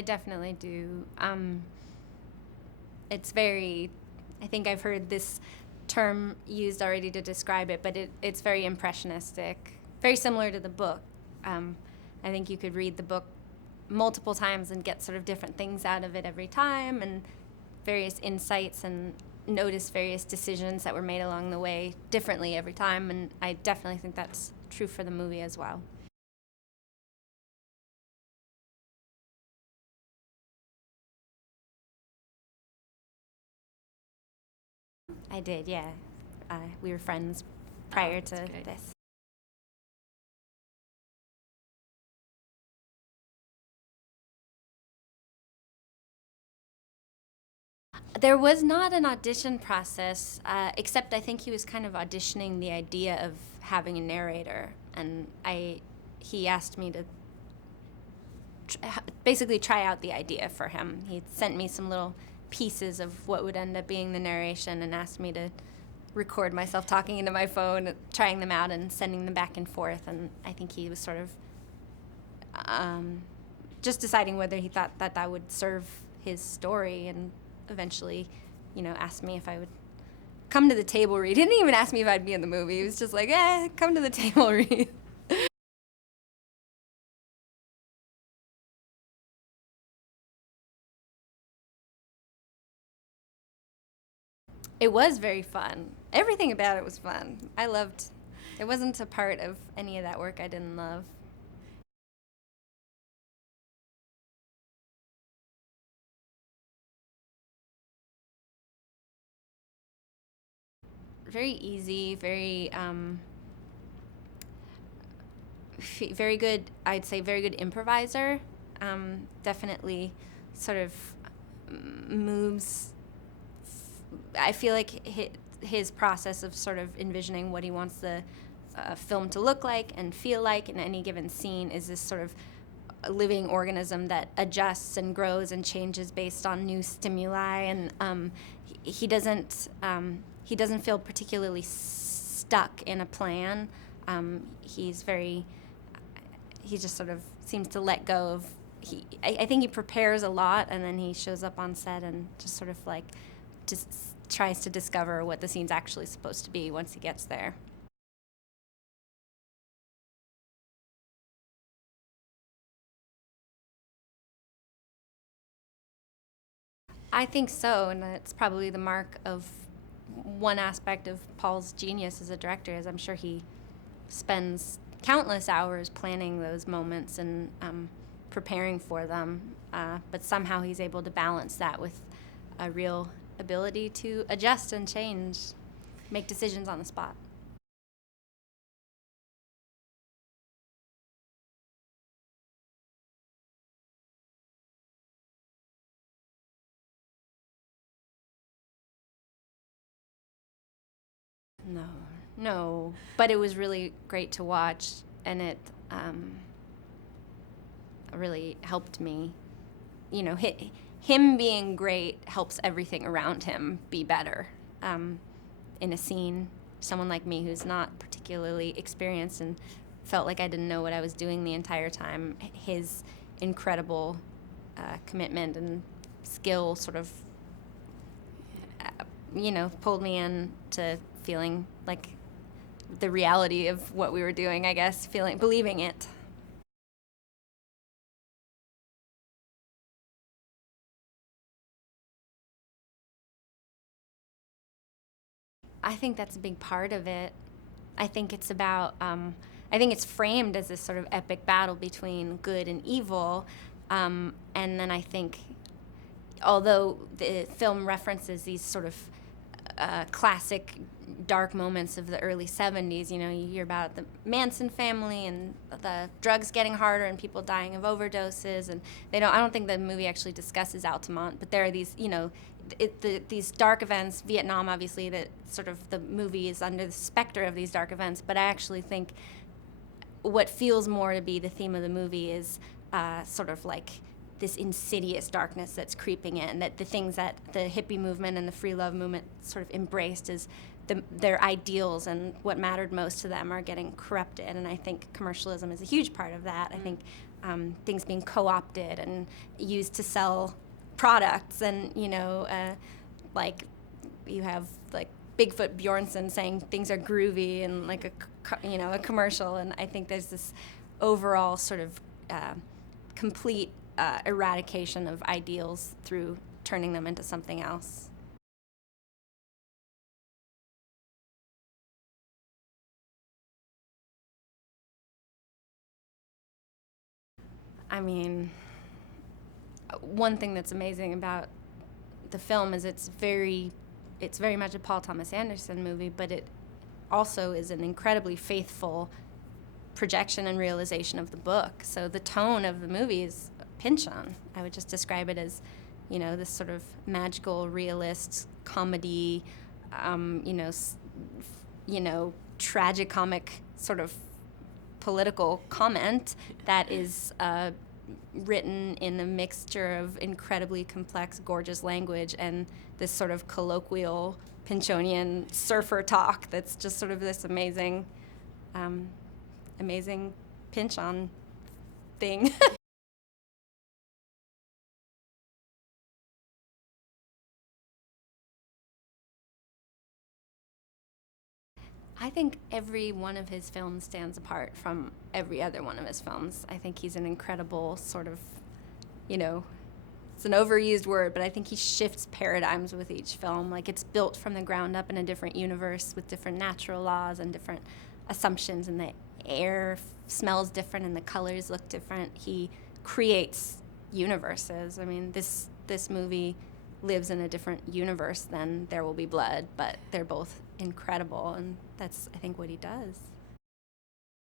I definitely do. It's I think I've heard this term used already to describe it, but it's very impressionistic, very similar to the book. I think you could read the book multiple times and get sort of different things out of it every time, and various insights, and notice various decisions that were made along the way differently every time, and I definitely think that's true for the movie as well. I did, yeah. We were friends prior to this. There was not an audition process, except I think he was kind of auditioning the idea of having a narrator, and he asked me to basically try out the idea for him. He sent me some little pieces of what would end up being the narration and asked me to record myself talking into my phone, trying them out and sending them back and forth. And I think he was sort of just deciding whether he thought that that would serve his story, and eventually, asked me if I would come to the table read. He didn't even ask me if I'd be in the movie. He was just like, come to the table read. It was very fun. Everything about it was fun. I loved. It wasn't a part of any of that work I didn't love. Very easy, very good. I'd say very good improviser. Definitely, sort of moves. I feel like his process of sort of envisioning what he wants the film to look like and feel like in any given scene is this sort of a living organism that adjusts and grows and changes based on new stimuli, and he doesn't feel particularly stuck in a plan. He just sort of seems to let go of. I think he prepares a lot, and then he shows up on set and just sort of like just tries to discover what the scene's actually supposed to be once he gets there. I think so, and it's probably the mark of one aspect of Paul's genius as a director, is I'm sure he spends countless hours planning those moments and preparing for them, but somehow he's able to balance that with a real ability to adjust and change, make decisions on the spot. No, no, but it was really great to watch, and it really helped me. Him being great helps everything around him be better. In a scene, someone like me who's not particularly experienced and felt like I didn't know what I was doing the entire time, his incredible commitment and skill sort of, pulled me in to feeling like the reality of what we were doing, I guess, believing it. I think that's a big part of it. I think it's about, I think it's framed as this sort of epic battle between good and evil. And then I think, although the film references these sort of classic dark moments of the early 70s, you hear about the Manson family and the drugs getting harder and people dying of overdoses, and I don't think the movie actually discusses Altamont, but there are these, these dark events, Vietnam obviously, that sort of the movie is under the specter of these dark events, but I actually think what feels more to be the theme of the movie is sort of like this insidious darkness that's creeping in, that the things that the hippie movement and the free love movement sort of embraced as their ideals and what mattered most to them are getting corrupted. And I think commercialism is a huge part of that. I think things being co-opted and used to sell products, and like you have like Bigfoot Bjornsson saying things are groovy and like a commercial, and I think there's this overall sort of complete eradication of ideals through turning them into something else. I mean, one thing that's amazing about the film is it's very much a Paul Thomas Anderson movie, but it also is an incredibly faithful projection and realization of the book. So the tone of the movie is Pynchon. I would just describe it as, this sort of magical realist comedy, tragicomic sort of political comment that is written in a mixture of incredibly complex, gorgeous language and this sort of colloquial Pynchonian surfer talk that's just sort of this amazing Pynchon thing. I think every one of his films stands apart from every other one of his films. I think he's an incredible sort of, it's an overused word, but I think he shifts paradigms with each film. Like, it's built from the ground up in a different universe with different natural laws and different assumptions, and the air smells different and the colors look different. He creates universes. I mean, this movie lives in a different universe than There Will Be Blood, but they're both incredible, and that's, I think, what he does.